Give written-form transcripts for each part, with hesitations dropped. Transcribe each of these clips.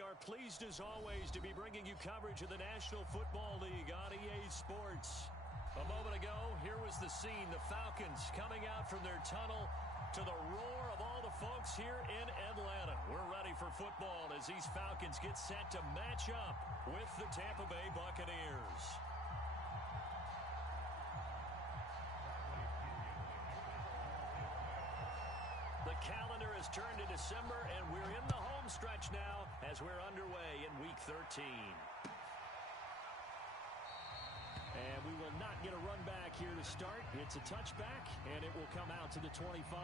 we are pleased as always to be bringing you coverage of the National Football League on EA Sports. A moment ago, here was the scene. The Falcons coming out from their tunnel to the roar of all the folks here in Atlanta. We're ready for football as these Falcons get set to match up with the Tampa Bay Buccaneers. The calendar has turned to December, and we're in the home stretch now as we're underway in Week 13. And we will not get a run back here to start. It's a touchback, and it will come out to the 25.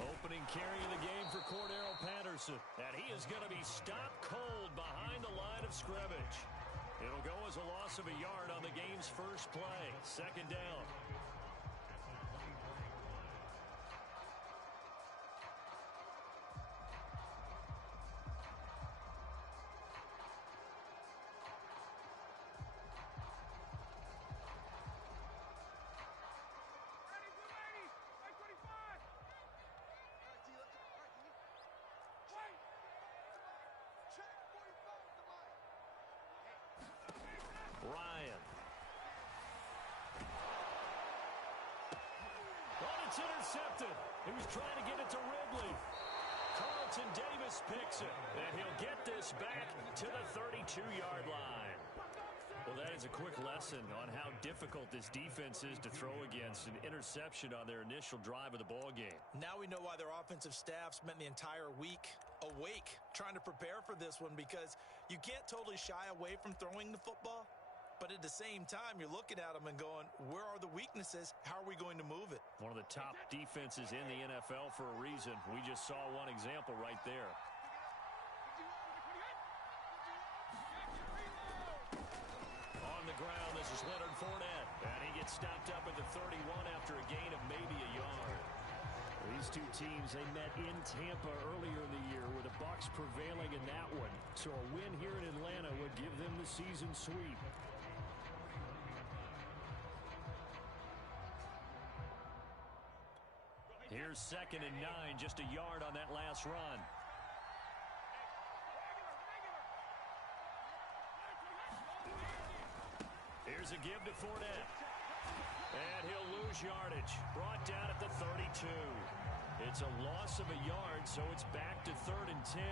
Opening carry of the game for Cordero Patterson. And he is going to be stopped cold behind the line of scrimmage. It'll go as a loss of a yard on the game's first play. Second down. Ryan. Oh, it's intercepted. He was trying to get it to Ridley. Carlton Davis picks it, and he'll get this back to the 32-yard line. Well, that is a quick lesson on how difficult this defense is to throw against. An interception on their initial drive of the ball game. Now we know why their offensive staff spent the entire week awake trying to prepare for this one, because you can't totally shy away from throwing the football. But at the same time, you're looking at them and going, where are the weaknesses? How are we going to move it? One of the top defenses in the NFL for a reason. We just saw one example right there. On the ground, this is Leonard Fournette. And he gets stopped up at the 31 after a gain of maybe a yard. These two teams, they met in Tampa earlier in the year with the Bucs prevailing in that one. So a win here in Atlanta would give them the season sweep. Here's 2nd and 9, just a yard on that last run. Here's a give to Fournette. And he'll lose yardage. Brought down at the 32. It's a loss of a yard, so it's back to 3rd and 10.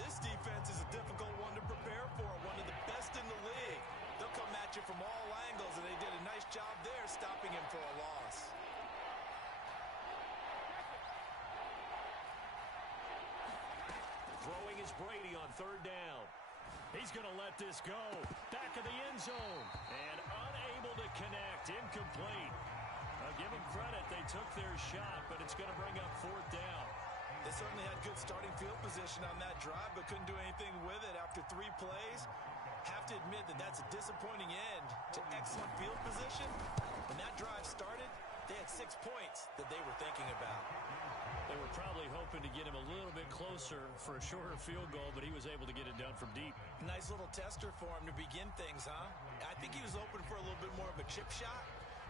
This defense is a difficult one to prepare for, one of the best in the league. They'll come at you from all angles, and they did a nice job there stopping him for a loss. Throwing is Brady on 3rd down. He's going to let this go. Back of the end zone. And unable to connect. Incomplete. I'll give them credit. They took their shot, but it's going to bring up 4th down. They certainly had good starting field position on that drive, but couldn't do anything with it after 3 plays. Have to admit that that's a disappointing end to excellent field position. When that drive started, they had 6 points that they were thinking about. They were probably hoping to get him a little bit closer for a shorter field goal, but he was able to get it done from deep. Nice little tester for him to begin things, huh? I think he was open for a little bit more of a chip shot.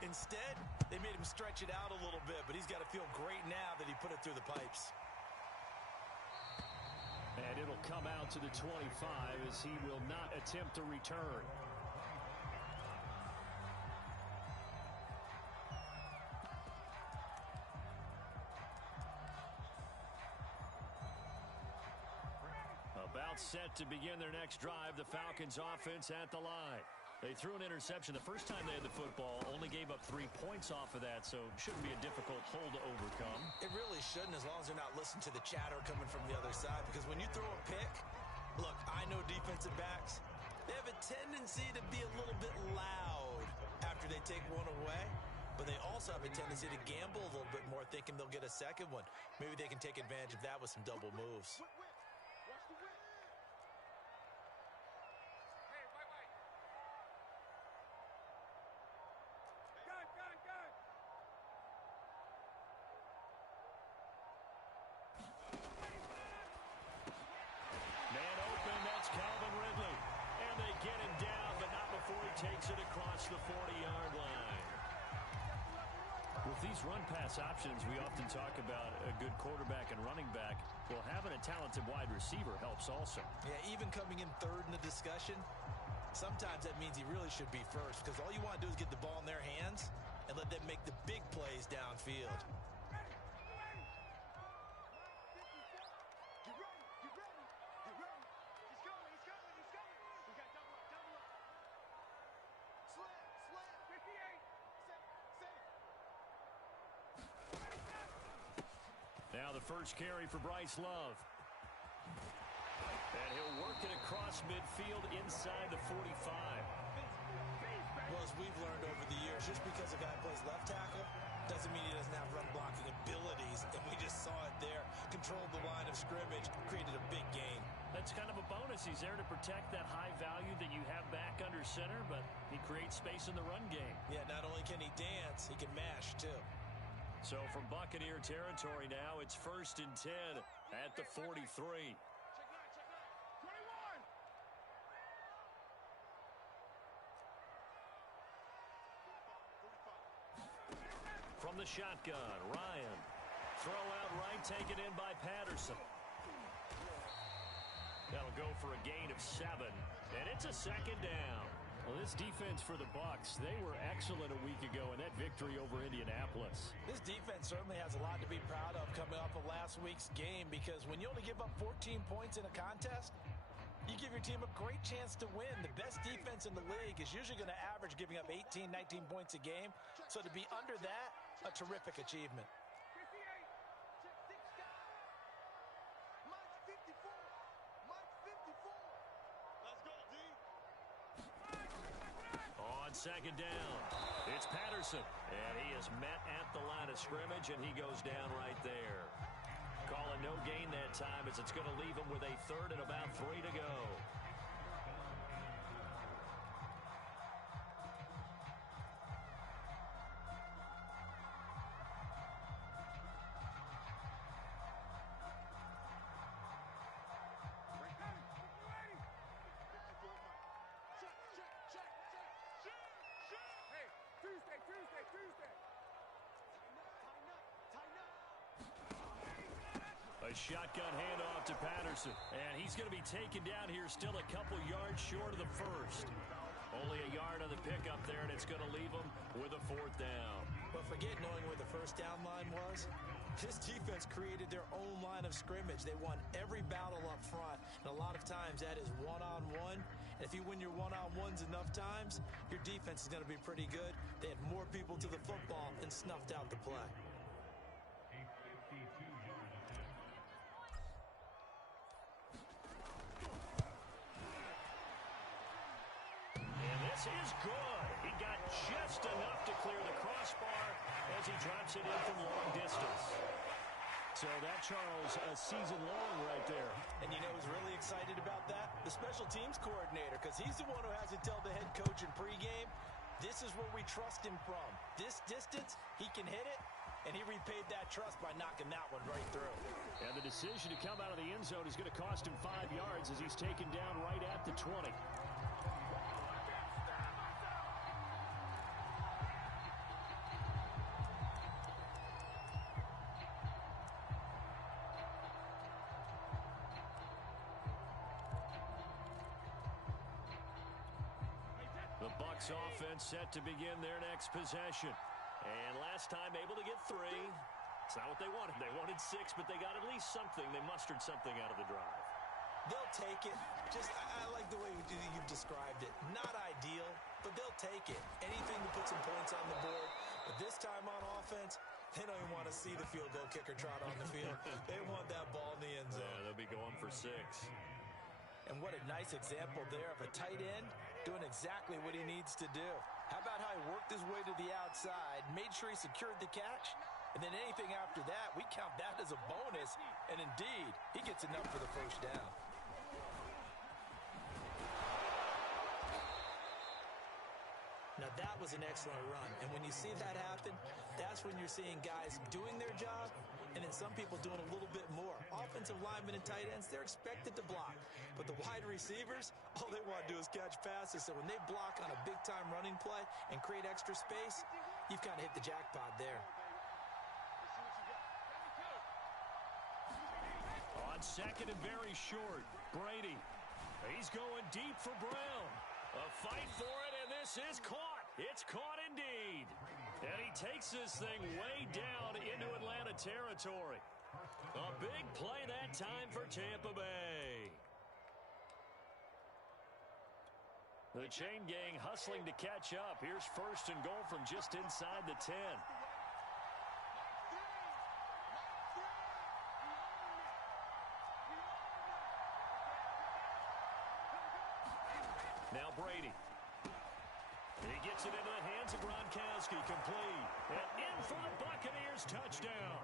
Instead, they made him stretch it out a little bit, but he's got to feel great now that he put it through the pipes. And it'll come out to the 25 as he will not attempt to return. About set to begin their next drive, the Falcons offense at the line. They threw an interception the first time they had the football, only gave up 3 points off of that, so it shouldn't be a difficult hole to overcome. It really shouldn't, as long as they're not listening to the chatter coming from the other side, because when you throw a pick, look, I know defensive backs, they have a tendency to be a little bit loud after they take one away. but they also have a tendency to gamble a little bit more, thinking they'll get a second one. Maybe they can take advantage of that with some double moves. Takes it across the 40-yard line. With these run-pass options, we often talk about a good quarterback and running back. Well, having a talented wide receiver helps also. Yeah, even coming in third in the discussion, sometimes that means he really should be first, because all you want to do is get the ball in their hands and let them make the big plays downfield. Now the first carry for Bryce Love. And he'll work it across midfield inside the 45. Well, as we've learned over the years, just because a guy plays left tackle doesn't mean he doesn't have run blocking abilities. And we just saw it there. Controlled the line of scrimmage, created a big gain. That's kind of a bonus. He's there to protect that high value that you have back under center, but he creates space in the run game. Yeah, not only can he dance, he can mash too. So from Buccaneer territory now, it's 1st and 10 at the 43. From the shotgun, Ryan. Throw out right, taken in by Patterson. That'll go for a gain of 7, and it's a second down. Well, this defense for the Bucs, they were excellent a week ago in that victory over Indianapolis. This defense certainly has a lot to be proud of coming off of last week's game, because when you only give up 14 points in a contest, you give your team a great chance to win. The best defense in the league is usually going to average giving up 18, 19 points a game. So to be under that, a terrific achievement. Second down. It's Patterson, and he is met at the line of scrimmage, and he goes down right there. Calling no gain that time, as it's going to leave him with a 3rd and about 3 to go. A shotgun handoff to Patterson. And he's going to be taken down here still a couple yards short of the first. Only a yard on the pickup there, and it's going to leave him with a 4th down. But forget knowing where the first down line was. This defense created their own line of scrimmage. They won every battle up front, and a lot of times that is one-on-one. And if you win your one-on-ones enough times, your defense is going to be pretty good. They had more people to the football and snuffed out the play. This is good. He got just enough to clear the crossbar as he drops it in from long distance. So that, Charles, a season long right there. And you know who's really excited about that? The special teams coordinator, because he's the one who has to tell the head coach in pregame, this is where we trust him from. This distance, he can hit it, and he repaid that trust by knocking that one right through. And the decision to come out of the end zone is going to cost him 5 yards as he's taken down right at the 20. The Bucs offense set to begin their next possession. And last time able to get 3. It's not what they wanted. They wanted 6, but they got at least something. They mustered something out of the drive. They'll take it. I like the way you've described it. Not ideal, but they'll take it. Anything to put some points on the board. But this time on offense, they don't even want to see the field goal kicker trot on the field. They want that ball in the end zone. Yeah, they'll be going for 6. And what a nice example there of a tight end doing exactly what he needs to do. How about how he worked his way to the outside, made sure he secured the catch, and then anything after that, we count that as a bonus. And indeed, he gets enough for the first down. Now that was an excellent run, and when you see that happen, that's when you're seeing guys doing their job, and then some people doing a little bit more. Offensive linemen and tight ends, they're expected to block, but the wide receivers, all they want to do is catch passes, so when they block on a big-time running play and create extra space, you've kind of hit the jackpot there. On second and very short, Brady. He's going deep for Brown. A fight for it, and this is caught. It's caught indeed. And he takes this thing way down into Atlanta territory. A big play that time for Tampa Bay. The chain gang hustling to catch up. Here's first and goal from just inside the 10. Now Brady. He gets it into the hands of Gronkowski, complete. And in for the Buccaneers touchdown.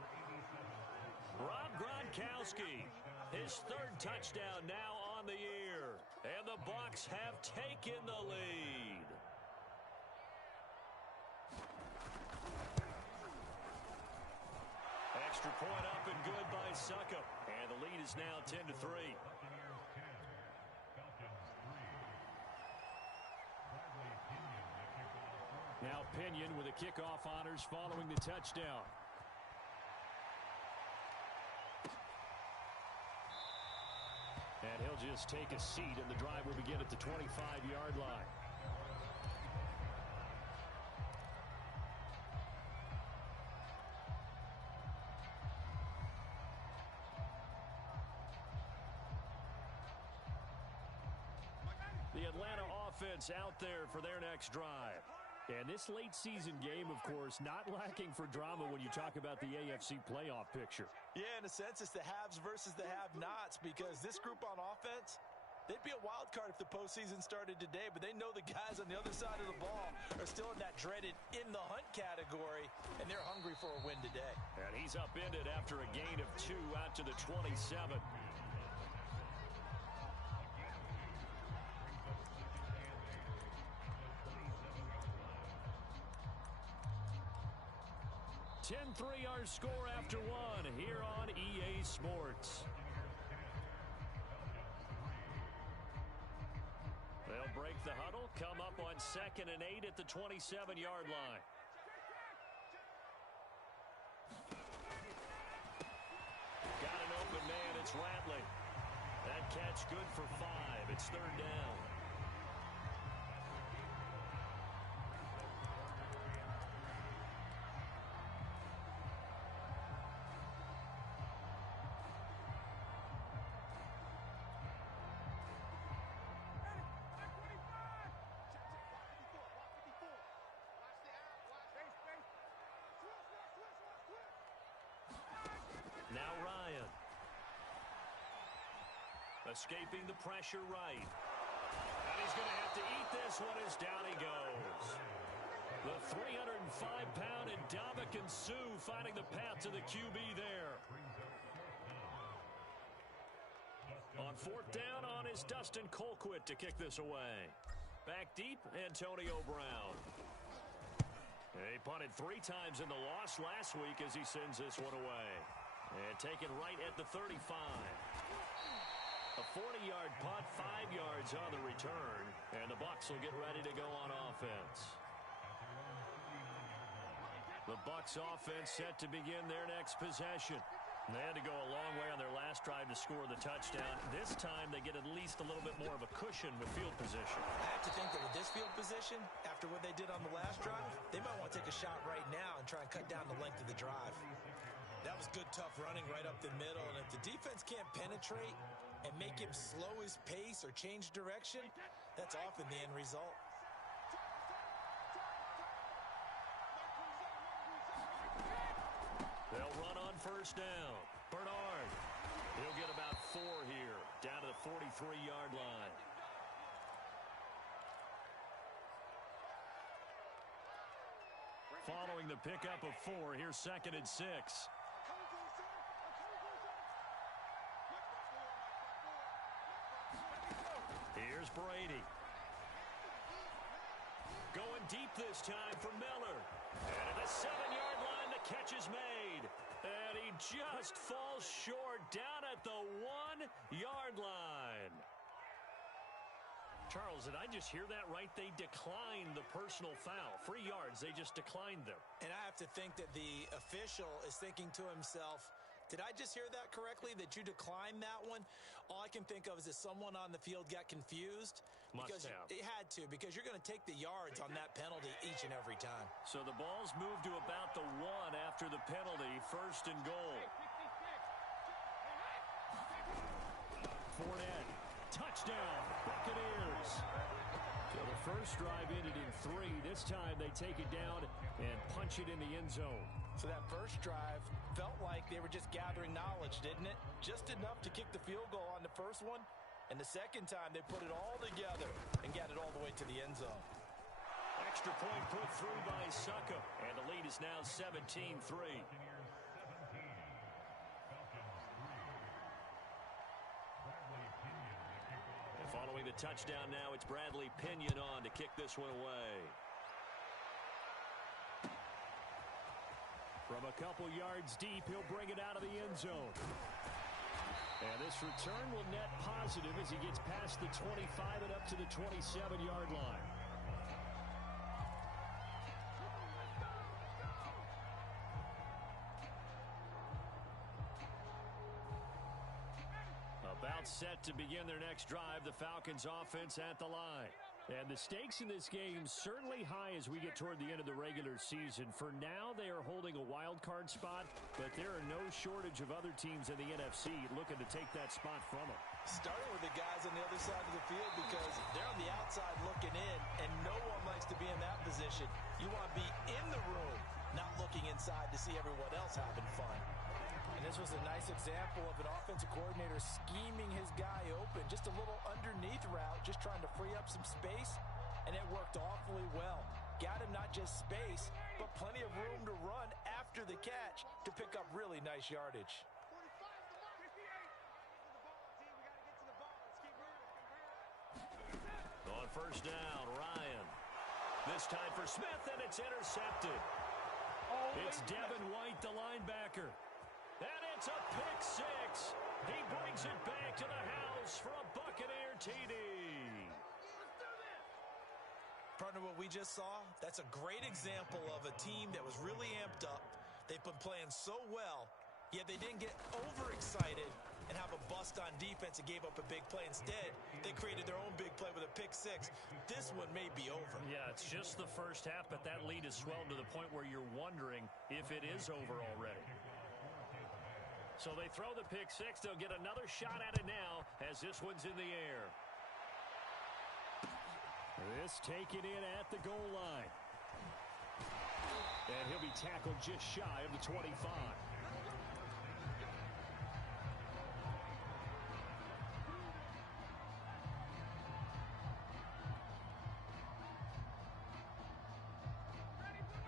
Rob Gronkowski, his third touchdown now on the year. And the Bucs have taken the lead. Extra point up and good by Succop. And the lead is now 10-3. Now Pinion with the kickoff honors following the touchdown. And he'll just take a seat, and the drive will begin at the 25-yard line. The Atlanta offense out there for their next drive. And this late season game, of course, not lacking for drama when you talk about the AFC playoff picture. Yeah, in a sense, it's the haves versus the have-nots, because this group on offense, they'd be a wild card if the postseason started today, but they know the guys on the other side of the ball are still in that dreaded in-the-hunt category, and they're hungry for a win today. And he's upended after a gain of 2 out to the 27. Our score after 1 here on EA Sports. They'll break the huddle, come up on 2nd and 8 at the 27-yard line. Got an open man, it's Ratley. That catch good for 5. It's 3rd down. Now Ryan. Escaping the pressure right. And he's going to have to eat this one as down he goes. The 305-pound Ndamukong Suh finding the path to the QB there. On 4th down on is Dustin Colquitt to kick this away. Back deep, Antonio Brown. He punted 3 times in the loss last week as he sends this one away. And taken right at the 35. A 40-yard punt, 5 yards on the return. And the Bucs will get ready to go on offense. The Bucs offense set to begin their next possession. They had to go a long way on their last drive to score the touchdown. This time they get at least a little bit more of a cushion with field position. I have to think that with this field position, after what they did on the last drive, they might want to take a shot right now and try and cut down the length of the drive. That was good, tough running right up the middle. And if the defense can't penetrate and make him slow his pace or change direction, that's often the end result. They'll run on 1st down. Bernard. He'll get about 4 here. down to the 43-yard line. Following the pickup of 4, here's 2nd and 6. Here's Brady. Going deep this time for Miller. And at the 7-yard line, the catch is made. And he just falls short down at the 1-yard line. Charles, did I just hear that right? They declined the personal foul. 3 yards, they just declined them. And I have to think that the official is thinking to himself, did I just hear that correctly, that you declined that one? All I can think of is that someone on the field got confused. Must have. It had to, because you're going to take the yards on that penalty each and every time. So the ball's moved to about the 1 after the penalty, 1st and goal. Fournette, touchdown, Buccaneers. So the first drive ended in 3. This time they take it down and punch it in the end zone. So that first drive felt like they were just gathering knowledge, didn't it? Just enough to kick the field goal on the first one. And the second time, they put it all together and got it all the way to the end zone. Extra point put through by Succa. And the lead is now 17-3. And following the touchdown now, it's Bradley Pinion on to kick this one away. From a couple yards deep, he'll bring it out of the end zone. And this return will net positive as he gets past the 25 and up to the 27-yard line. About set to begin their next drive, the Falcons offense at the line. And the stakes in this game certainly high as we get toward the end of the regular season. For now, they are holding a wild card spot, but there are no shortage of other teams in the NFC looking to take that spot from them. Starting with the guys on the other side of the field, because they're on the outside looking in, and no one likes to be in that position. You want to be in the room, not looking inside to see everyone else having fun. And this was a nice example of an offensive coordinator scheming his guy open. Just a little underneath route, just trying to free up some space, and it worked awfully well. Got him not just space, but plenty of room to run after the catch to pick up really nice yardage. On first down, Ryan. This time for Smith, and it's intercepted. It's Devin White, the linebacker. And it's a pick six. He brings it back to the house for a Buccaneer TD. Partner, what we just saw, that's a great example of a team that was really amped up. They've been playing so well, yet they didn't get overexcited and have a bust on defense and gave up a big play. Instead, they created their own big play with a pick six. This one may be over. Yeah, it's just the first half, but that lead has swelled to the point where you're wondering if it is over already. So they throw the pick six. They'll get another shot at it now as this one's in the air. This taken in at the goal line. And he'll be tackled just shy of the 25.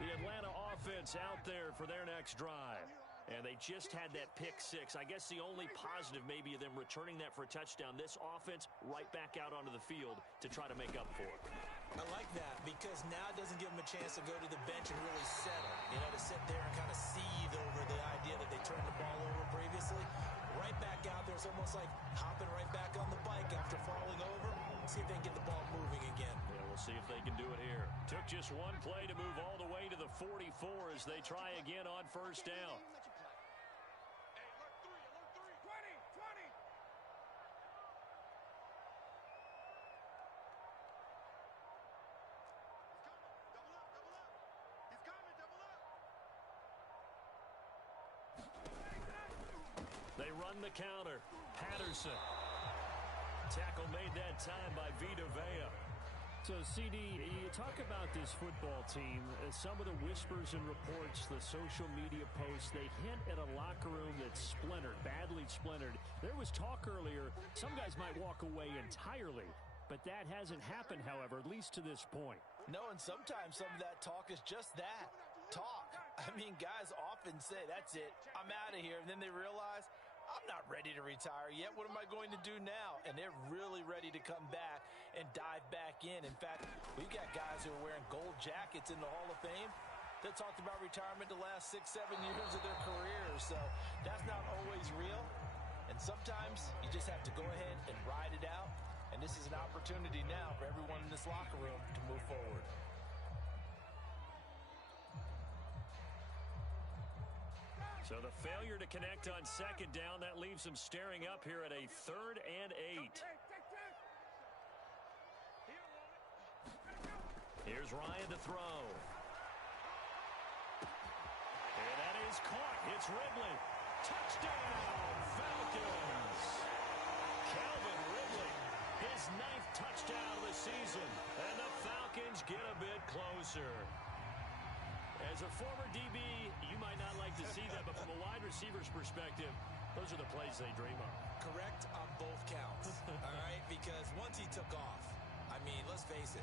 The Atlanta offense out there for their next drive. And they just had that pick six. I guess the only positive maybe of them returning that for a touchdown. This offense right back out onto the field to try to make up for it. I like that because now it doesn't give them a chance to go to the bench and really settle. You know, to sit there and kind of seethe over the idea that they turned the ball over previously. Right back out there. It's almost like hopping right back on the bike after falling over. See if they can get the ball moving again. Yeah, we'll see if they can do it here. Took just one play to move all the way to the 44 as they try again on first down. They run the counter. Patterson. Tackle made that time by Vita Vea. So, CD, you talk about this football team, some of the whispers and reports, the social media posts, they hint at a locker room that's splintered, badly splintered. There was talk earlier, some guys might walk away entirely, but that hasn't happened, however, at least to this point. No, and sometimes some of that talk is just that, talk. I mean, guys often say, that's it, I'm out of here, and then they realize, I'm not ready to retire yet. What am I going to do now? And they're really ready to come back and dive back in. In fact, we've got guys who are wearing gold jackets in the Hall of Fame that talked about retirement the last 6-7 years of their careers. So that's not always real. And sometimes you just have to go ahead and ride it out. And this is an opportunity now for everyone in this locker room to move forward. So the failure to connect on second down, that leaves them staring up here at a 3rd and 8. Here's Ryan to throw. And that is caught. It's Ridley. Touchdown, Falcons. Calvin Ridley, his 9th touchdown of the season. And the Falcons get a bit closer. As a former DB, you might not like to see that, but from a wide receiver's perspective, those are the plays they dream of. Correct on both counts, all right? Because once he took off, I mean, let's face it,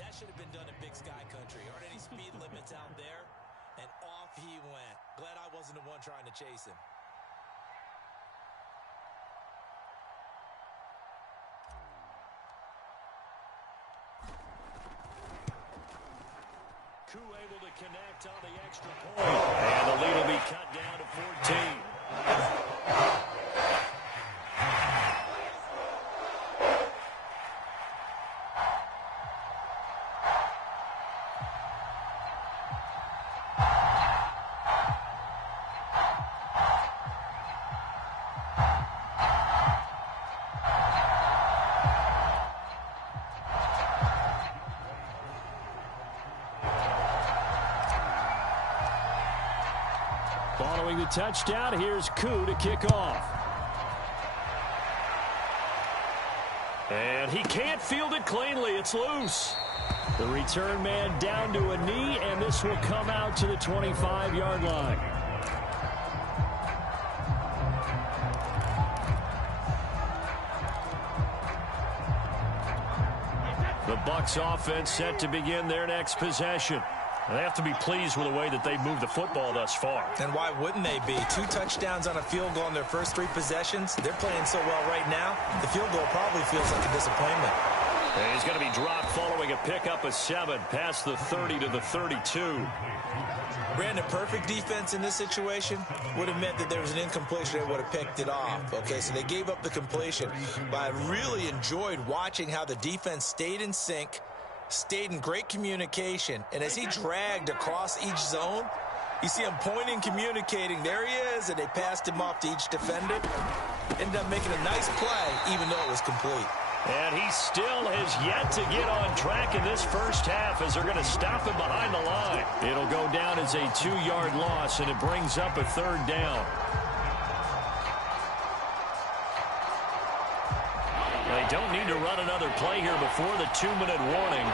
that should have been done in Big Sky Country. Aren't any speed limits out there? And off he went. Glad I wasn't the one trying to chase him. Able to connect on the extra point. And the lead will be cut down to 14. Following the touchdown, here's Koo to kick off. And he can't field it cleanly. It's loose. The return man down to a knee, and this will come out to the 25-yard line. The Bucs offense set to begin their next possession. They have to be pleased with the way that they've moved the football thus far. And why wouldn't they be? 2 touchdowns on a field goal in their first 3 possessions. They're playing so well right now, the field goal probably feels like a disappointment. And he's going to be dropped following a pickup of 7 past the 30 to the 32. Brandon, perfect defense in this situation would have meant that there was an incompletion. They would have picked it off. Okay, so they gave up the completion. But I really enjoyed watching how the defense stayed in sync, stayed in great communication, and as he dragged across each zone, you see him pointing, communicating. There he is, and they passed him off to each defender. Ended up making a nice play, even though it was complete. And he still has yet to get on track in this first half as they're going to stop him behind the line. It'll go down as a 2-yard loss, and it brings up a 3rd down. They don't need to run another play here before the 2-minute warning.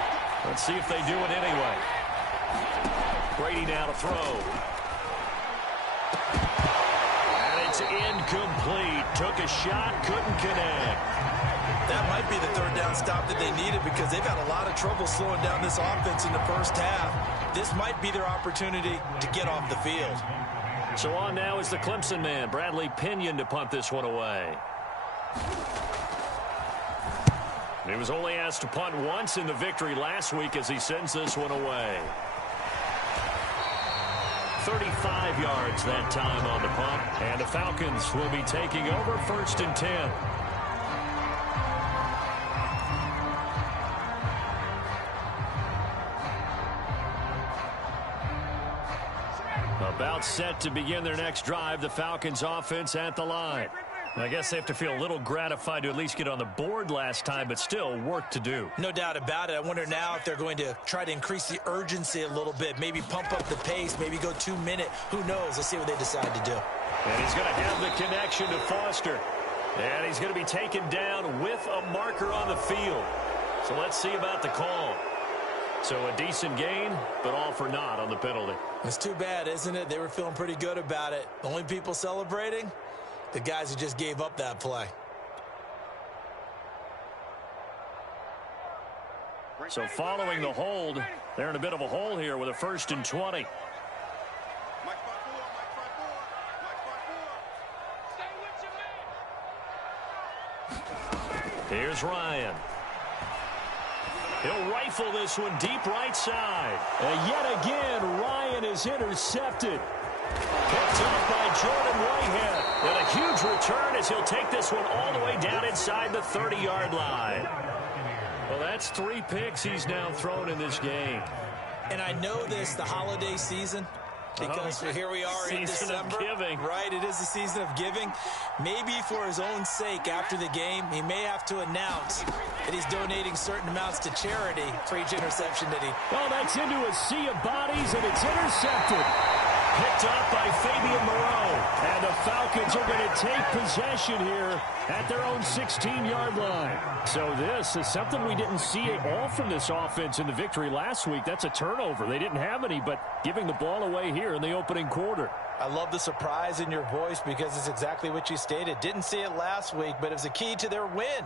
Let's see if they do it anyway. Brady now to throw. And it's incomplete. Took a shot, couldn't connect. That might be the 3rd down stop that they needed because they've had a lot of trouble slowing down this offense in the first half. This might be their opportunity to get off the field. So on now is the Clemson man, Bradley Pinion, to punt this one away. He was only asked to punt once in the victory last week as he sends this one away. 35 yards that time on the punt, and the Falcons will be taking over 1st and 10. About set to begin their next drive, the Falcons offense at the line. I guess they have to feel a little gratified to at least get on the board last time, but still work to do. No doubt about it. I wonder now if they're going to try to increase the urgency a little bit, maybe pump up the pace, maybe go 2-minute. Who knows? Let's see what they decide to do. And he's going to have the connection to Foster. And he's going to be taken down with a marker on the field. So let's see about the call. So a decent gain, but all for naught on the penalty. It's too bad, isn't it? They were feeling pretty good about it. The only people celebrating, the guys who just gave up that play. So following the hold, they're in a bit of a hole here with a 1st and 20. Here's Ryan. He'll rifle this one deep right side. And yet again, Ryan is intercepted. Picked up by Jordan Whitehead. And a huge return as he'll take this one all the way down inside the 30-yard line. Well, that's 3 picks he's now thrown in this game. And I know this, the holiday season, because here we are in December. Right, it is the season of giving. Maybe for his own sake after the game, he may have to announce that he's donating certain amounts to charity for each interception that he... Well, that's into a sea of bodies, and it's intercepted. Picked up by Fabian Moreau. And the Falcons are going to take possession here at their own 16-yard line. So this is something we didn't see at all from this offense in the victory last week. That's a turnover. They didn't have any, but giving the ball away here in the opening quarter. I love the surprise in your voice because it's exactly what you stated. Didn't see it last week, but it was a key to their win.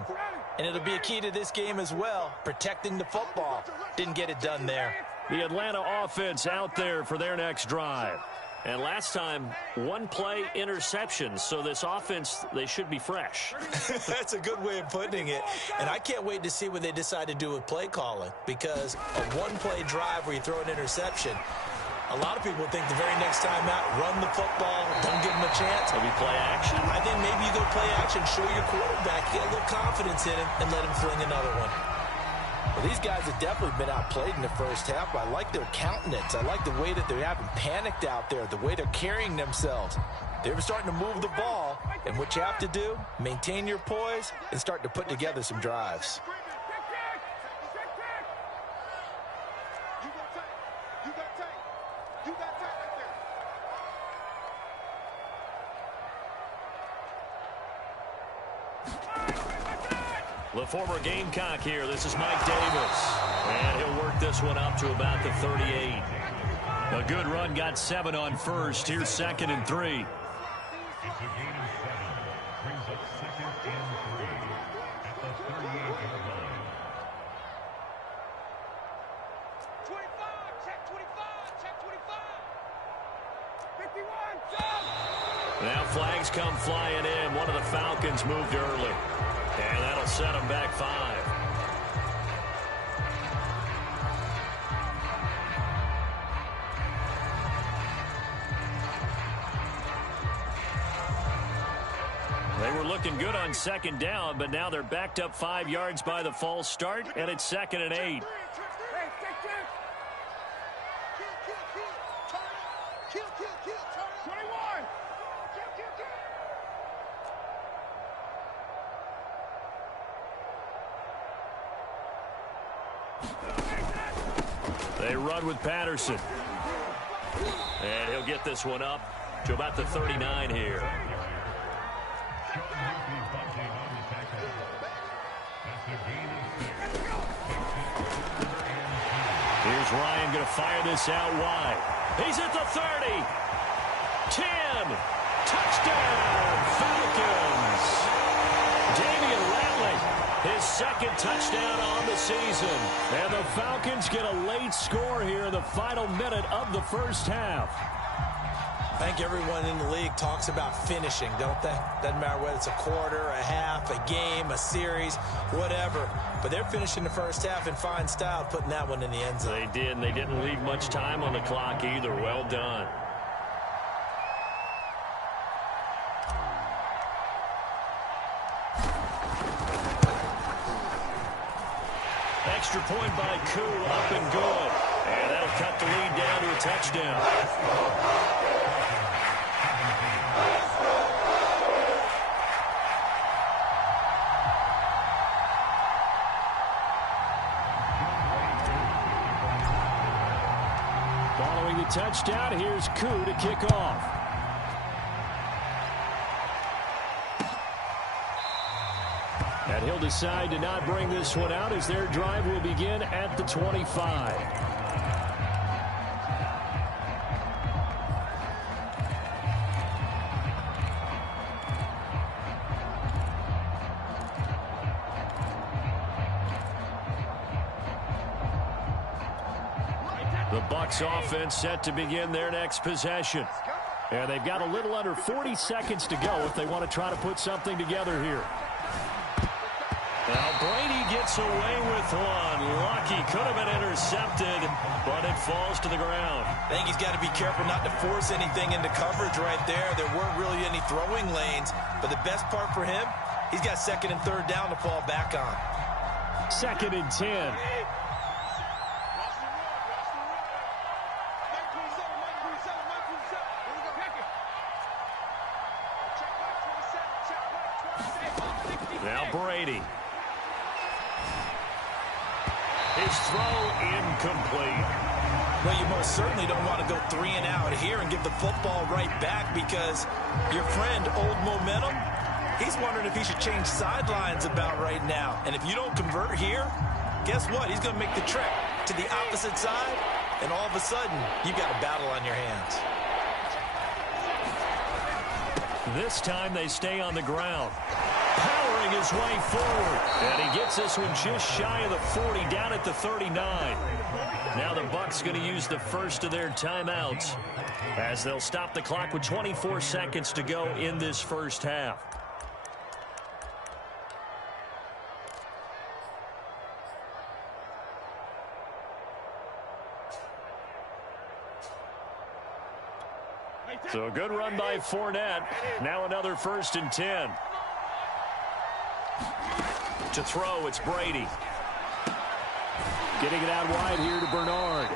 And it'll be a key to this game as well, protecting the football. Didn't get it done there. The Atlanta offense out there for their next drive. And last time, 1 play interception. So this offense, they should be fresh. That's a good way of putting it. And I can't wait to see what they decide to do with play calling. Because a 1-play drive where you throw an interception, a lot of people think the very next time out, run the football, don't give them a chance. Maybe play action. I think maybe you go play action, show your quarterback, get a little confidence in him, and let him fling another one. Well, these guys have definitely been outplayed in the first half. I like their countenance. I like the way that they haven't panicked out there, the way they're carrying themselves. They're starting to move the ball, and what you have to do, maintain your poise and start to put together some drives. The former Gamecock here. This is Mike Davis. And he'll work this one up to about the 38. A good run, got 7 on first. Here's 2nd and 3. Now flags come flying in. One of the Falcons moved early. And that'll set them back 5. They were looking good on 2nd down, but now they're backed up 5 yards by the false start, and it's 2nd and 8. They run with Patterson. And he'll get this one up to about the 39 here. Here's Ryan going to fire this out wide. He's at the 30. 10. Touchdown, Falcons. Damian Ratley, his 2nd touchdown on the season. And the Falcons get a late score here in the final minute of the first half. I think everyone in the league talks about finishing, don't they? Doesn't matter whether it's a quarter, a half, a game, a series, whatever. But they're finishing the first half in fine style, putting that one in the end zone. They did, and they didn't leave much time on the clock either. Well done. Extra point by Koo, up and good. And that'll cut the lead down to a touchdown. Following the touchdown, here's Koo to kick off. And he'll decide to not bring this one out as their drive will begin at the 25. The Bucs offense set to begin their next possession. And they've got a little under 40 seconds to go if they want to try to put something together here. Now Brady gets away with one. Lucky, could have been intercepted, but it falls to the ground. I think he's got to be careful not to force anything into coverage right there. There weren't really any throwing lanes, but the best part for him, he's got second and third down to fall back on. 2nd and 10. Now Brady. His throw incomplete. Well, you most certainly don't want to go 3 and out here and give the football right back because your friend, Old Momentum, he's wondering if he should change sidelines about right now. And if you don't convert here, guess what? He's going to make the trek to the opposite side, and all of a sudden, you've got a battle on your hands. This time they stay on the ground. Powering his way forward. And he gets this one just shy of the 40, down at the 39. Now the Bucs going to use the first of their timeouts as they'll stop the clock with 24 seconds to go in this first half. So a good run by Fournette. Now another 1st and 10. To throw, it's Brady. Getting it out wide here to Bernard.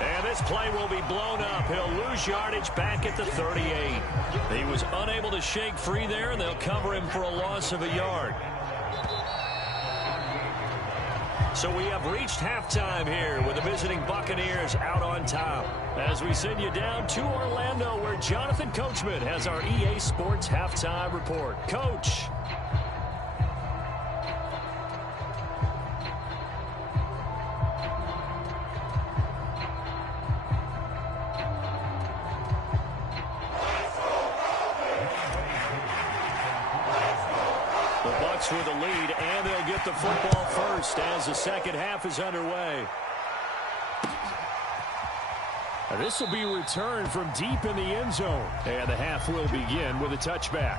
And this play will be blown up. He'll lose yardage back at the 38. He was unable to shake free there, and they'll cover him for a loss of a yard. So we have reached halftime here with the visiting Buccaneers out on top. As we send you down to Orlando, where Jonathan Coachman has our EA Sports halftime report. Coach. With the lead, and they'll get the football first as the second half is underway. This will be returned from deep in the end zone, and the half will begin with a touchback.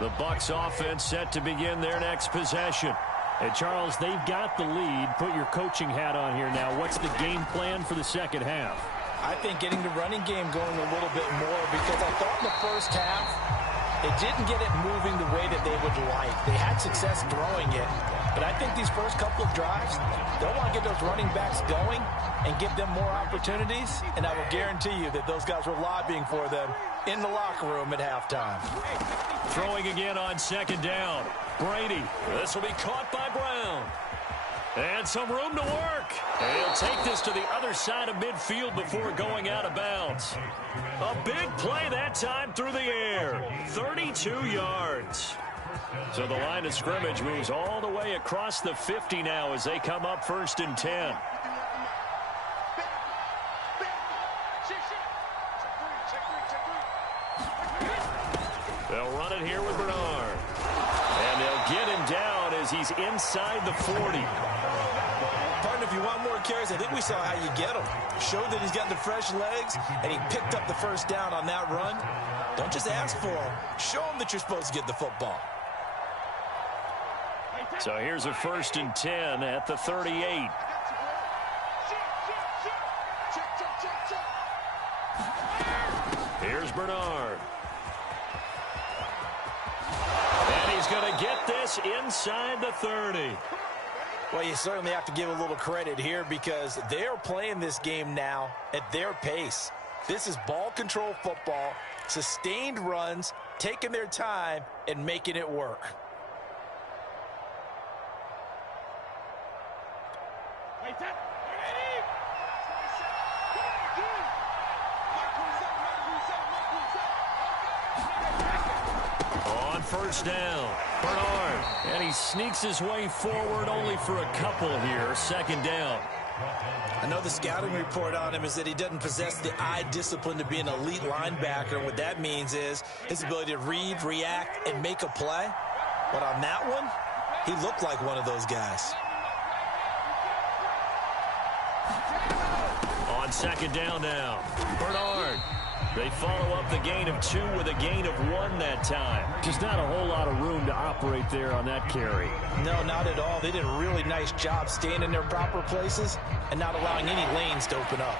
The Bucs offense set to begin their next possession. And, Charles, they've got the lead. Put your coaching hat on here now. What's the game plan for the second half? I think getting the running game going a little bit more because I thought in the first half it didn't get it moving the way that they would like. They had success throwing it, but I think these first couple of drives, they'll want to get those running backs going and give them more opportunities, and I will guarantee you that those guys were lobbying for them in the locker room at halftime. Throwing again on 2nd down. Brady. This will be caught by Brown. And some room to work. And he'll take this to the other side of midfield before going out of bounds. A big play that time through the air. 32 yards. So the line of scrimmage moves all the way across the 50 now as they come up 1st and 10. They'll run it here with Bernard. And they'll get him down as he's inside the 40. Partner, if you want more carries, I think we saw how you get him. Showed that he's got the fresh legs, and he picked up the first down on that run. Don't just ask for him. Show him that you're supposed to get the football. So here's a 1st and 10 at the 38. Here's Bernard. And he's going to get this inside the 30. Well, you certainly have to give a little credit here because they're playing this game now at their pace. This is ball control football, sustained runs, taking their time, and making it work. first down. Bernard, and he sneaks his way forward only for a couple here. Second down. I know the scouting report on him is that he doesn't possess the eye discipline to be an elite linebacker. And what that means is his ability to read, react, and make a play. But on that one, he looked like one of those guys. On second down now, Bernard. They follow up the gain of 2 with a gain of 1 that time. Just not a whole lot of room to operate there on that carry. No, not at all. They did a really nice job staying in their proper places and not allowing any lanes to open up.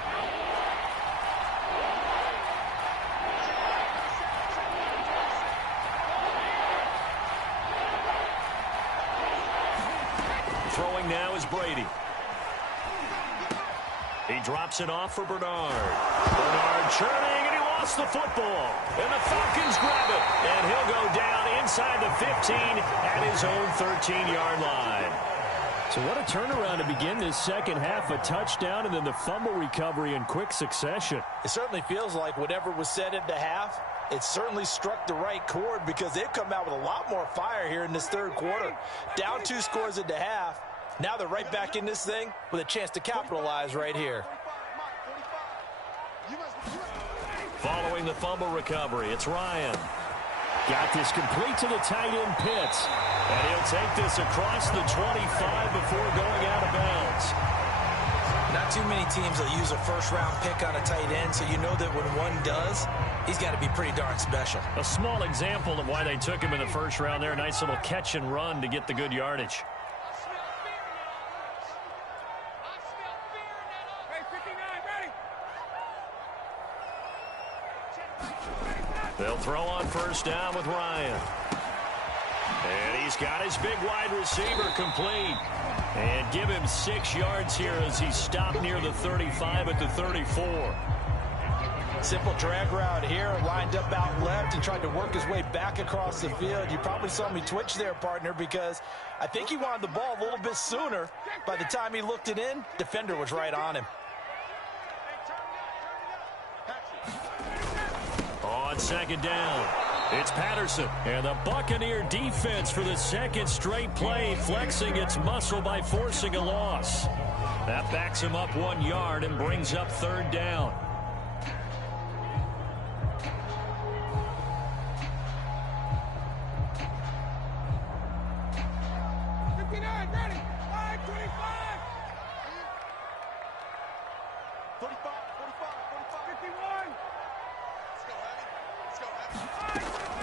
Throwing now is Brady. He drops it off for Bernard. Bernard churning, and he lost the football. And the Falcons grab it. And he'll go down inside the 15 at his own 13-yard line. So what a turnaround to begin this second half. A touchdown and then the fumble recovery in quick succession. It certainly feels like whatever was said at the half, it certainly struck the right chord because they've come out with a lot more fire here in this third quarter. Down 2 scores at the half. Now they're right back in this thing with a chance to capitalize right here. Following the fumble recovery, it's Ryan. Got this complete to the tight end Pitts. And he'll take this across the 25 before going out of bounds. Not too many teams will use a first-round pick on a tight end, so you know that when one does, he's got to be pretty darn special. A small example of why they took him in the first round there. Nice little catch and run to get the good yardage. They'll throw on first down with Ryan. And he's got his big wide receiver complete. And give him 6 yards here as he stopped near the 35 at the 34. Simple drag route here, lined up out left and tried to work his way back across the field. You probably saw me twitch there, partner, because I think he wanted the ball a little bit sooner. By the time he looked it in, defender was right on him. On second down, it's Patterson. And the Buccaneer defense for the second straight play, flexing its muscle by forcing a loss. That backs him up 1 yard and brings up third down.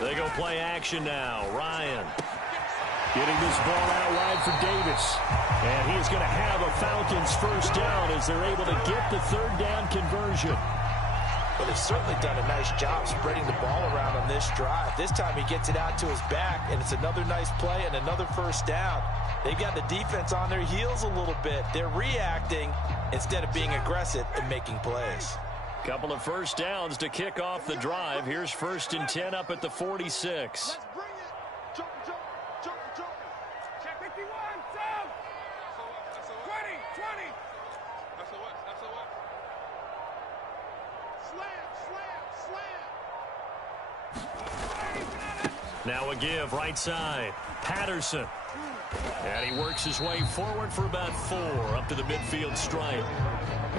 They go play action now. Ryan getting this ball out wide for Davis. And he's going to have a Falcons first down as they're able to get the third down conversion. Well, they've certainly done a nice job spreading the ball around on this drive. This time he gets it out to his back, and it's another nice play and another first down. They've got the defense on their heels a little bit. They're reacting instead of being aggressive and making plays. Couple of first downs to kick off the drive. Here's 1st and 10 up at the 46. Check 51, 20. Slam. Now a give, right side. Patterson. And he works his way forward for about 4 up to the midfield stripe.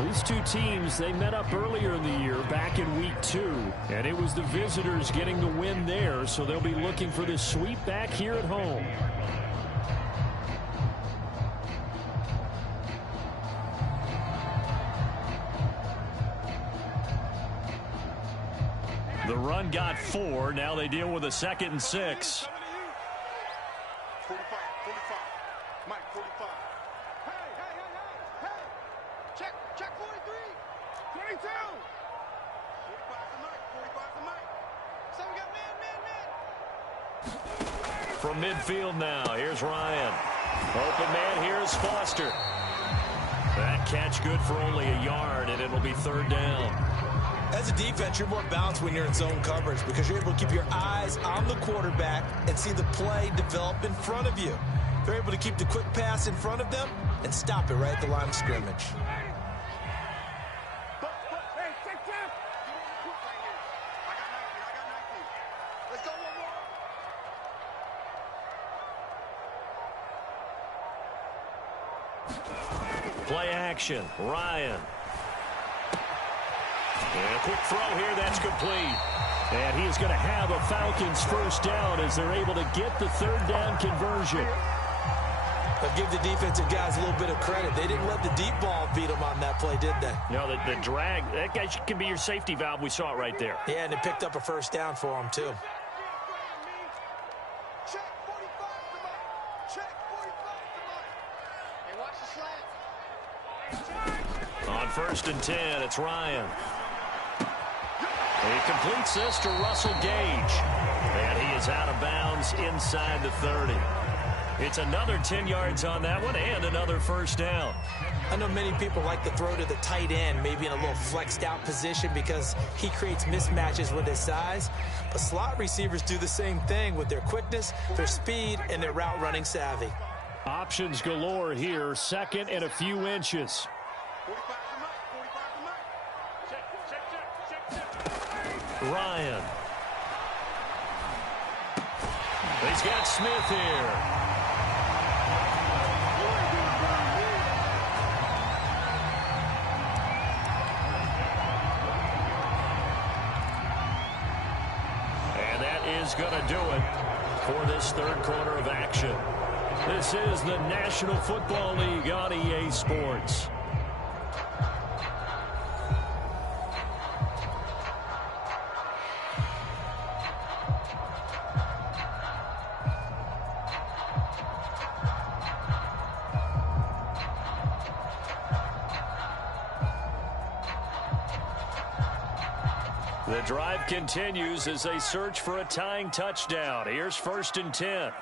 These two teams, they met up earlier in the year, back in week 2. And it was the visitors getting the win there, so they'll be looking for this sweep back here at home. The run got 4. Now they deal with a 2nd and 6. 45. Mike, 45. Hey. Check 43. 22. 45 to Mike. So we got man. From midfield now, here's Ryan. Open man here is Foster. That catch good for only a yard, and it'll be third down. As a defense, you're more balanced when you're in zone coverage because you're able to keep your eyes on the quarterback and see the play develop in front of you. They're able to keep the quick pass in front of them and stop it right at the line of scrimmage. Play action. Ryan. And a quick throw here. That's complete. And he is going to have a Falcons first down as they're able to get the third down conversion. I'll give the defensive guys a little bit of credit. They didn't let the deep ball beat them on that play, did they? No, the drag, that guy can be your safety valve. We saw it right there. Yeah, and it picked up a first down for them, too. Check 45 to Mike. Check 45 to Mike. Hey, watch the slant. On 1st and 10, it's Ryan. He completes this to Russell Gage. And he is out of bounds inside the 30. It's another 10 yards on that one and another first down. I know many people like to throw to the tight end, maybe in a little flexed out position because he creates mismatches with his size. But slot receivers do the same thing with their quickness, their speed, and their route running savvy. Options galore here. 2nd and a few inches. 45 to Mike. 45 to Mike. Ryan. He's got Smith here. And that is going to do it for this third quarter of action. This is the National Football League on EA Sports. The drive continues as they search for a tying touchdown. Here's 1st and 10.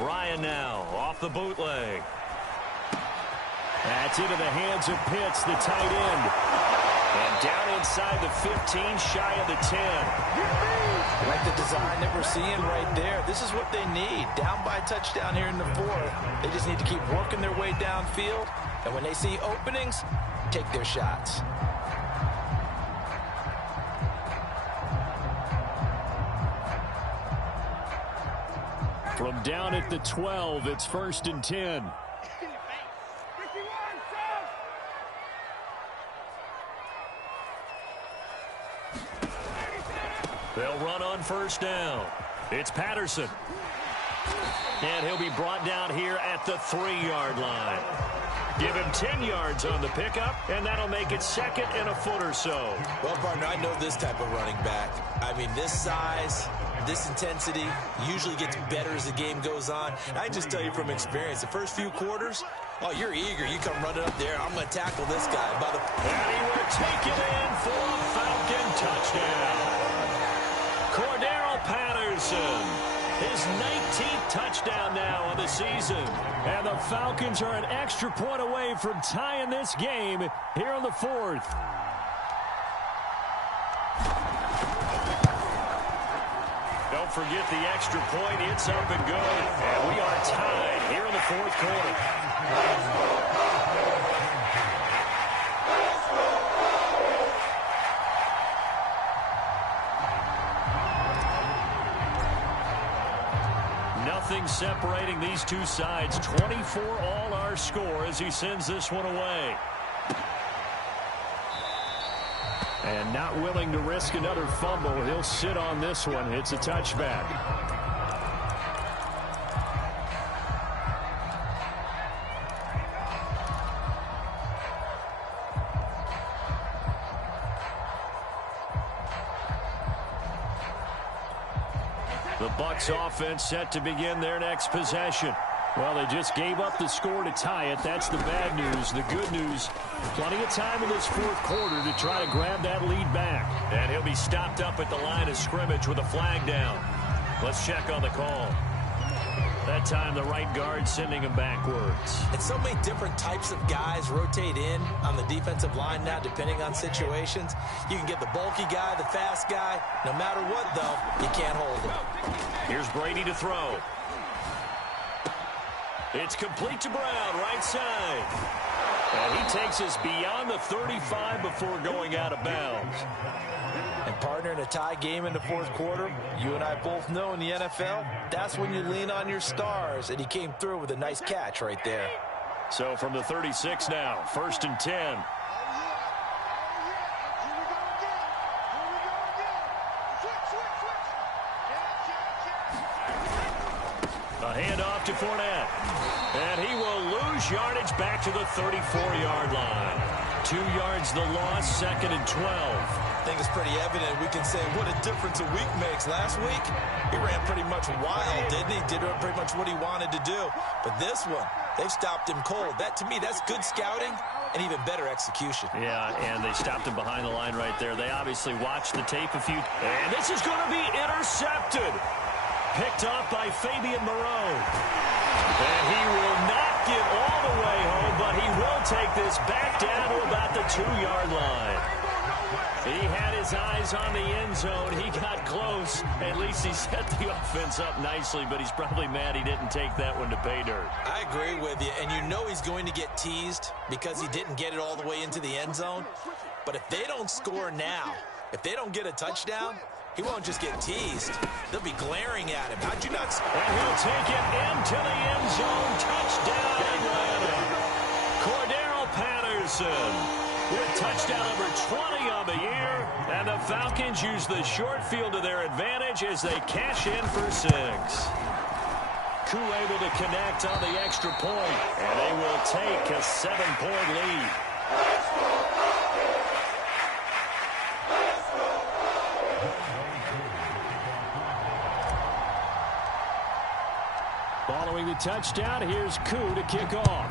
Ryan now off the bootleg. That's into the hands of Pitts, the tight end. And down inside the 15, shy of the 10. Like the design that we're seeing right there. This is what they need. Down by a touchdown here in the 4th. They just need to keep working their way downfield. And when they see openings, take their shots. From down at the 12, it's 1st and 10. They'll run on 1st down. It's Patterson. And he'll be brought down here at the 3-yard line. Give him 10 yards on the pickup, and that'll make it 2nd and a foot or so. Well, partner, I know this type of running back. I mean, this size, this intensity usually gets better as the game goes on. And I just tell you from experience, the first few quarters, oh, you're eager. You come running up there. I'm going to tackle this guy. And he will take it in for a Falcon touchdown. Cordero Patterson. His 19th touchdown now of the season. And the Falcons are an extra point away from tying this game here in the 4th. Don't forget the extra point. It's up and good. And we are tied here in the 4th quarter. Nothing separating these two sides. 24 all our score as he sends this one away. And not willing to risk another fumble. He'll sit on this one. It's a touchback. The Bucs offense set to begin their next possession. Well, they just gave up the score to tie it. That's the bad news. The good news, plenty of time in this 4th quarter to try to grab that lead back. And he'll be stopped up at the line of scrimmage with a flag down. Let's check on the call. That time the right guard sending him backwards. And so many different types of guys rotate in on the defensive line now depending on situations. You can get the bulky guy, the fast guy. No matter what, though, you can't hold him. Here's Brady to throw. It's complete to Brown, right side. And he takes us beyond the 35 before going out of bounds. And partner, in a tie game in the 4th quarter, you and I both know in the NFL, that's when you lean on your stars, and he came through with a nice catch right there. So from the 36 now, 1st and 10. A handoff to Fournette. And he will lose yardage back to the 34-yard line. 2 yards the loss, 2nd and 12. I think it's pretty evident. We can say what a difference a week makes. Last week, he ran pretty much wild, didn't he? Did pretty much what he wanted to do. But this one, they've stopped him cold. That, to me, that's good scouting and even better execution. Yeah, and they stopped him behind the line right there. They obviously watched the tape a few. And this is going to be intercepted. Picked off by Fabian Moreau. And he will not get all the way home, but he will take this back down to about the 2-yard line. He had his eyes on the end zone. He got close. At least he set the offense up nicely, but he's probably mad he didn't take that one to pay dirt. I agree with you, and you know he's going to get teased because he didn't get it all the way into the end zone. But if they don't score now, if they don't get a touchdown, he won't just get teased. They'll be glaring at him. How'd you not? And he'll take it into the end zone. Touchdown, Atlanta. Cordero Patterson with touchdown number 20 on the year. And the Falcons use the short field to their advantage as they cash in for 6. Koo able to connect on the extra point. And they will take a 7-point lead. Following the touchdown, here's Koo to kick off.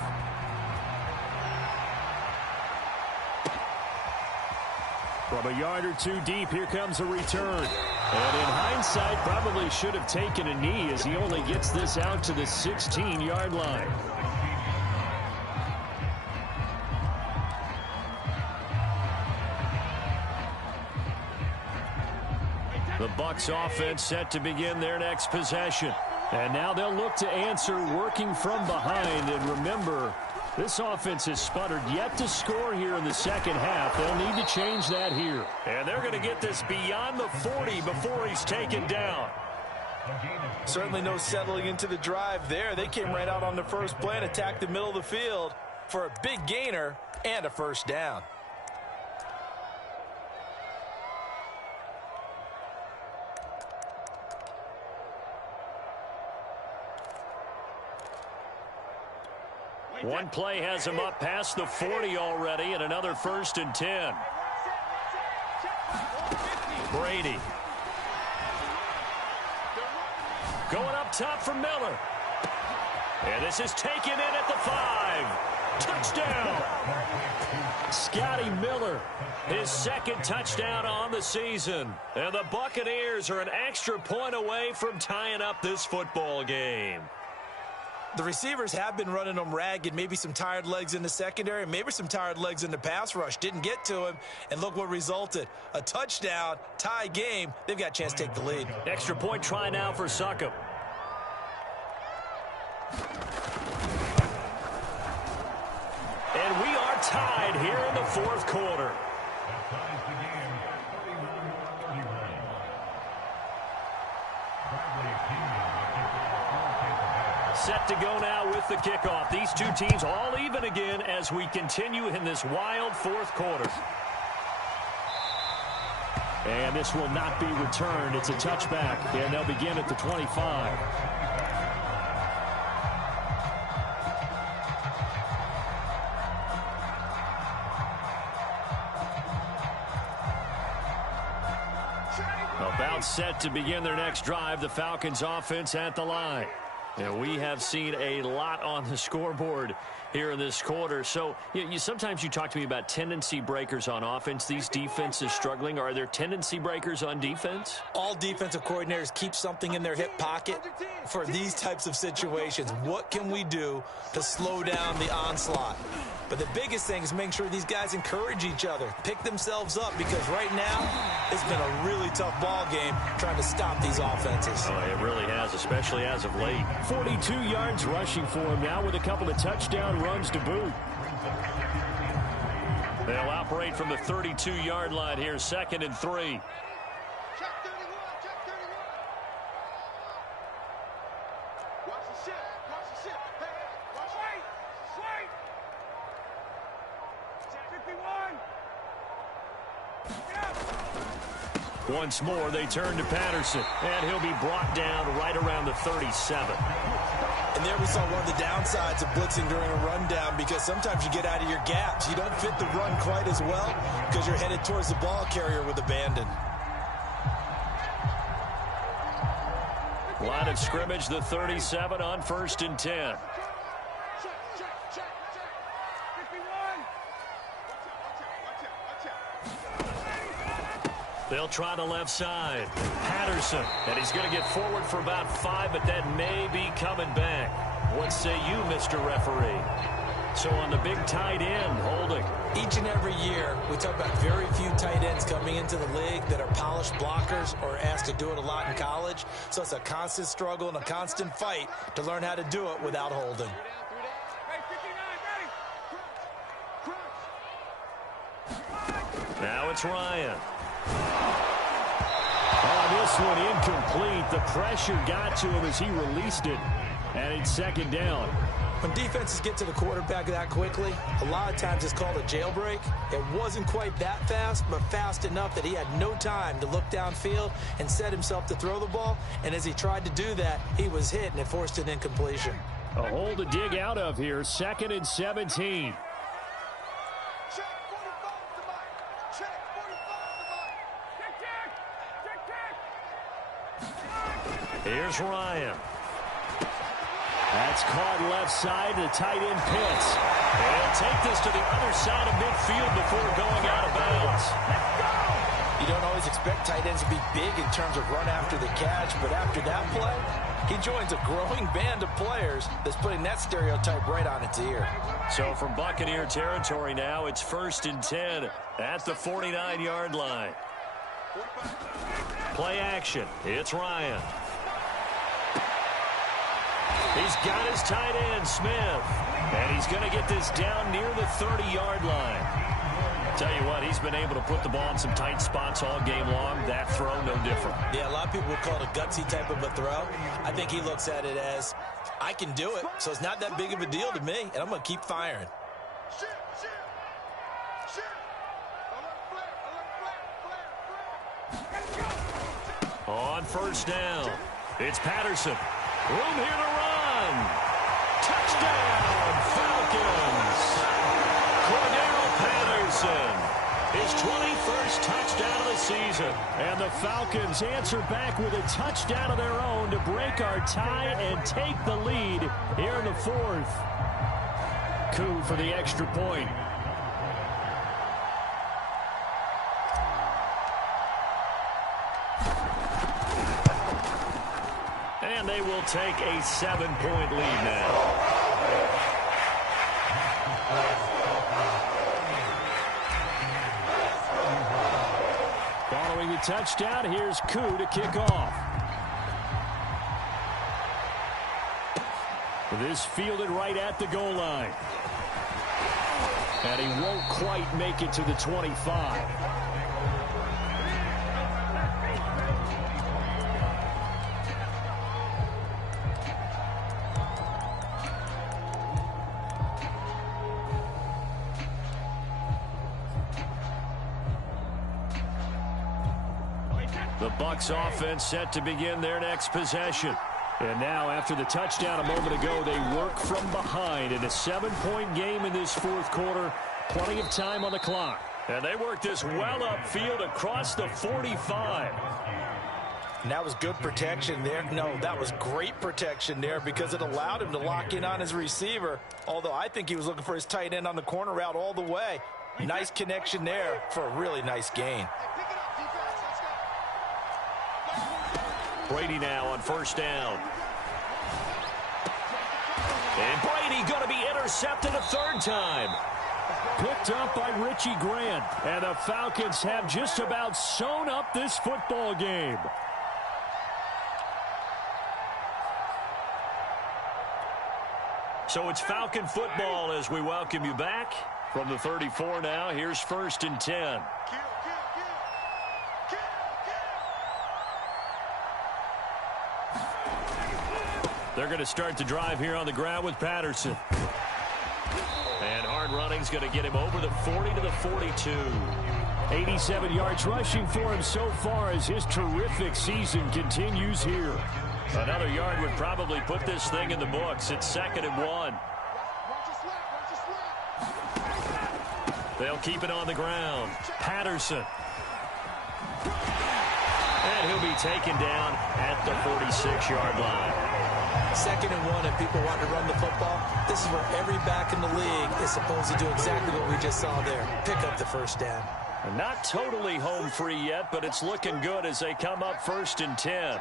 From a yard or two deep, here comes a return. And in hindsight, probably should have taken a knee as he only gets this out to the 16-yard line. The Bucs offense set to begin their next possession. And now they'll look to answer working from behind. And remember, this offense has sputtered yet to score here in the second half. They'll need to change that here. And they're going to get this beyond the 40 before he's taken down. Certainly no settling into the drive there. They came right out on the first play and attacked the middle of the field for a big gainer and a first down. One play has him up past the 40 already, and another 1st and 10. Brady. Going up top for Miller. And this is taken in at the 5. Touchdown. Scotty Miller, his 2nd touchdown on the season. And the Buccaneers are an extra point away from tying up this football game. The receivers have been running them ragged. Maybe some tired legs in the secondary, maybe some tired legs in the pass rush. Didn't get to him, and look what resulted. A touchdown, tie game. They've got a chance to take the lead. Extra point try now for Succop. And we are tied here in the 4th quarter. Set to go now with the kickoff. These two teams all even again as we continue in this wild 4th quarter. And this will not be returned. It's a touchback, and they'll begin at the 25. About set to begin their next drive, the Falcons offense at the line. And we have seen a lot on the scoreboard here in this quarter. So sometimes you talk to me about tendency breakers on offense. These defenses struggling. Are there tendency breakers on defense? All defensive coordinators keep something in their hip pocket for these types of situations. What can we do to slow down the onslaught? But the biggest thing is making sure these guys encourage each other, pick themselves up, because right now it's been a really tough ball game trying to stop these offenses. Oh, it really has, especially as of late. 42 yards rushing for him now with a couple of touchdown runs to boot. They'll operate from the 32-yard line here, 2nd and 3. Check 31, check 31. Watch the ship, watch the ship. Hey, watch right, right. Once more, they turn to Patterson, and he'll be brought down right around the 37. And there we saw one of the downsides of blitzing during a rundown, because sometimes you get out of your gaps. You don't fit the run quite as well because you're headed towards the ball carrier with abandon. Line of scrimmage, the 37 on 1st and 10. They'll try the left side. Patterson, and he's going to get forward for about 5, but that may be coming back. What say you, Mr. Referee? So on the big tight end, holding. Each and every year, we talk about very few tight ends coming into the league that are polished blockers or asked to do it a lot in college. So it's a constant struggle and a constant fight to learn how to do it without holding. Now it's Ryan. Oh, this one incomplete. The pressure got to him as he released it. And it's 2nd down. When defenses get to the quarterback that quickly, a lot of times it's called a jailbreak. It wasn't quite that fast, but fast enough that he had no time to look downfield and set himself to throw the ball. And as he tried to do that, he was hit, and it forced an incompletion. A hole to dig out of here. 2nd and 17. Here's Ryan. That's caught left side to tight end Pitts. And he'll take this to the other side of midfield before going out of bounds. You don't always expect tight ends to be big in terms of run after the catch, but after that play, he joins a growing band of players that's putting that stereotype right on its ear. So from Buccaneer territory now, it's 1st and 10 at the 49-yard line. Play action. It's Ryan. He's got his tight end, Smith. And he's going to get this down near the 30-yard line. Tell you what, he's been able to put the ball in some tight spots all game long. That throw, no different. Yeah, a lot of people would call it a gutsy type of a throw. I think he looks at it as, I can do it, so it's not that big of a deal to me, and I'm going to keep firing. On 1st down, it's Patterson. Room here to run. Touchdown, Falcons. Cordell Patterson, his 21st touchdown of the season. And the Falcons answer back with a touchdown of their own to break our tie and take the lead here in the 4th. Coup for the extra point. And they will take a 7-point lead now. Following the touchdown, here's Koo to kick off. This fielded right at the goal line. And he won't quite make it to the 25. The Bucs offense set to begin their next possession. And now, after the touchdown a moment ago, they work from behind in a 7-point game in this 4th quarter. Plenty of time on the clock. And they work this well upfield across the 45. And that was good protection there. No, that was great protection there because it allowed him to lock in on his receiver. Although I think he was looking for his tight end on the corner route all the way. Nice connection there for a really nice gain. Brady now on 1st down. And Brady going to be intercepted a 3rd time. Picked up by Richie Grant. And the Falcons have just about sewn up this football game. So it's Falcon football as we welcome you back. From the 34 now, here's 1st and 10. They're going to start the drive here on the ground with Patterson. And hard running's going to get him over the 40 to the 42. 87 yards rushing for him so far as his terrific season continues here. Another yard would probably put this thing in the books. It's 2nd and 1. They'll keep it on the ground. Patterson. And he'll be taken down at the 46-yard line. 2nd and 1, and people want to run the football. This is where every back in the league is supposed to do exactly what we just saw there. Pick up the first down. Not totally home free yet, but it's looking good as they come up 1st and 10.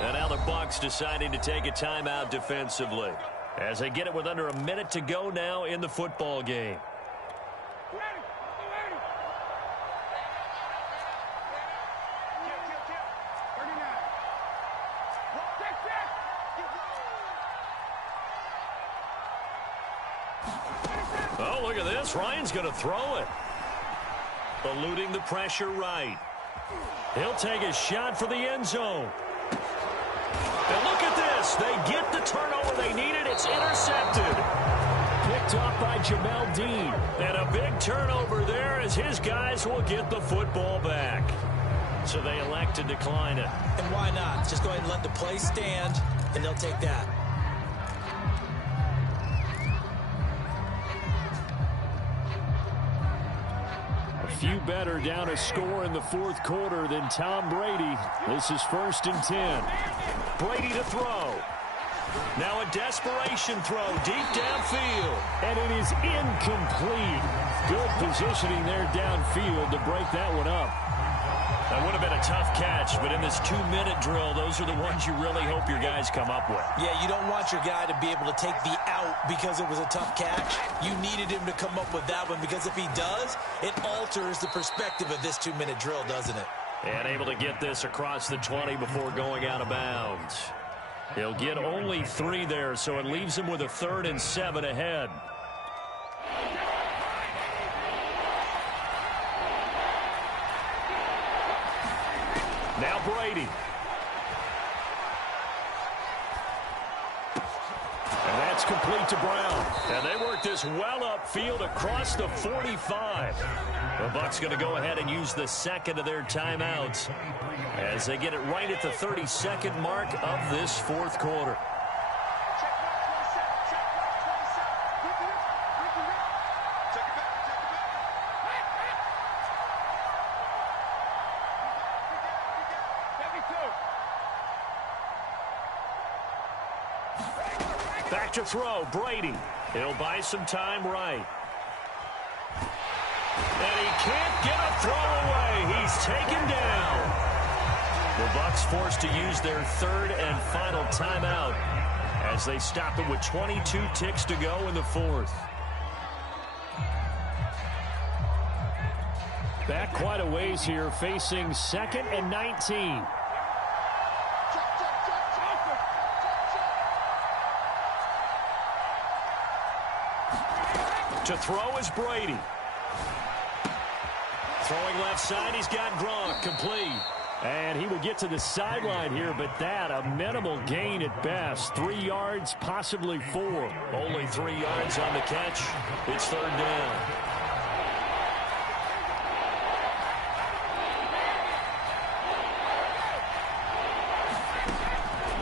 And now the Bucs deciding to take a timeout defensively as they get it with under a minute to go now in the football game. Oh, look at this. Ryan's going to throw it. Eluding the pressure right. He'll take a shot for the end zone. And look at this. They get the turnover they needed. It's intercepted. Picked up by Jamel Dean. And a big turnover there as his guys will get the football back. So they elect to decline it. And why not? Just go ahead and let the play stand, and they'll take that. Few better down a score in the 4th quarter than Tom Brady. This is 1st and 10. Brady to throw. Now a desperation throw deep downfield. And it is incomplete. Good positioning there downfield to break that one up. That would have been a tough catch, but in this 2-minute drill, those are the ones you really hope your guys come up with. Yeah, you don't want your guy to be able to take the out because it was a tough catch. You needed him to come up with that one because if he does, it alters the perspective of this 2-minute drill, doesn't it? And able to get this across the 20 before going out of bounds. He'll get only 3 there, so it leaves him with a 3rd and 7 ahead. Now Brady. And that's complete to Brown. And they work this well upfield across the 45. The Bucs going to go ahead and use the 2nd of their timeouts as they get it right at the 32nd mark of this 4th quarter. Back to throw, Brady. He'll buy some time right. And he can't get a throw away. He's taken down. The Bucs forced to use their 3rd and final timeout as they stop it with 22 ticks to go in the 4th. Back quite a ways here, facing 2nd and 19. To throw is Brady. Throwing left side, he's got Gronk, complete. And he will get to the sideline here, but that a minimal gain at best. 3 yards, possibly 4. Only 3 yards on the catch. It's 3rd down.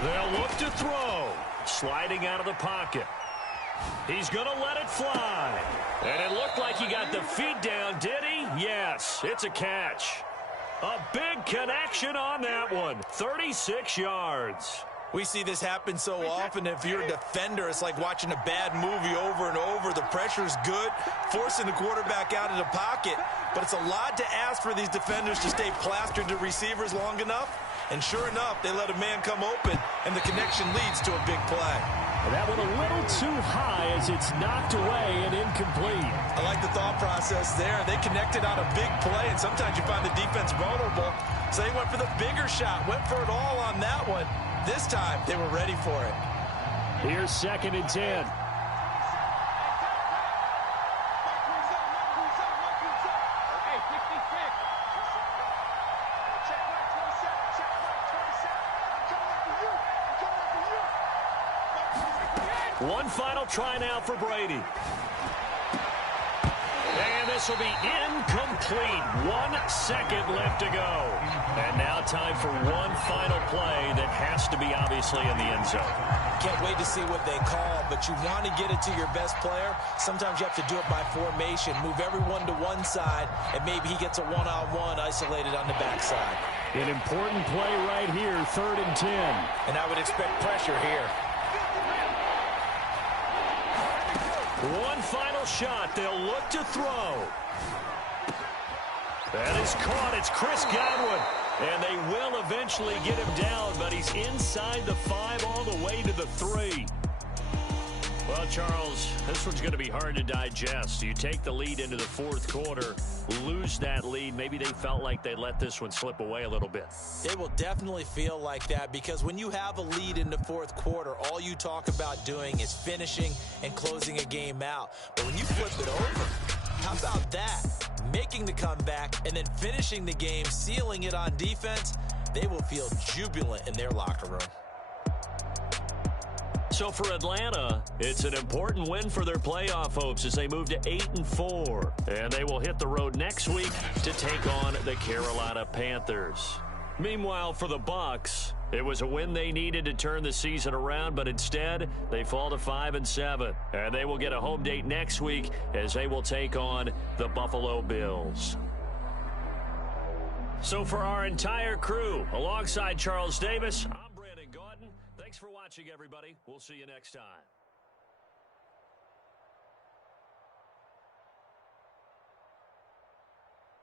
They'll look to throw. Sliding out of the pocket. He's going to let it fly. And it looked like he got the feet down, did he? Yes, it's a catch. A big connection on that one. 36 yards. We see this happen so often. If you're a defender, it's like watching a bad movie over and over. The pressure's good, forcing the quarterback out of the pocket. But it's a lot to ask for these defenders to stay plastered to receivers long enough. And sure enough, they let a man come open, and the connection leads to a big play. That one a little too high as it's knocked away and incomplete. I like the thought process there. They connected on a big play, and sometimes you find the defense vulnerable. So they went for the bigger shot, went for it all on that one. This time, they were ready for it. Here's 2nd and 10. One final try now for Brady. And this will be incomplete. 1 second left to go. And now time for one final play that has to be obviously in the end zone. Can't wait to see what they call, but you want to get it to your best player. Sometimes you have to do it by formation. Move everyone to one side, and maybe he gets a one-on-one isolated on the backside. An important play right here, 3rd and 10. And I would expect pressure here. One final shot. They'll look to throw. That is caught. It's Chris Godwin. And they will eventually get him down, but he's inside the 5 all the way to the 3. Well, Charles, this one's going to be hard to digest. You take the lead into the 4th quarter, lose that lead. Maybe they felt like they let this one slip away a little bit. It will definitely feel like that because when you have a lead in the 4th quarter, all you talk about doing is finishing and closing a game out. But when you flip it over, how about that? Making the comeback and then finishing the game, sealing it on defense, they will feel jubilant in their locker room. So for Atlanta, it's an important win for their playoff hopes as they move to 8-4. And they will hit the road next week to take on the Carolina Panthers. Meanwhile, for the Bucs, it was a win they needed to turn the season around, but instead they fall to 5-7. And they will get a home date next week as they will take on the Buffalo Bills. So for our entire crew, alongside Charles Davis, I'm Brandon Gaudin. Thanks for watching, everybody. We'll see you next time.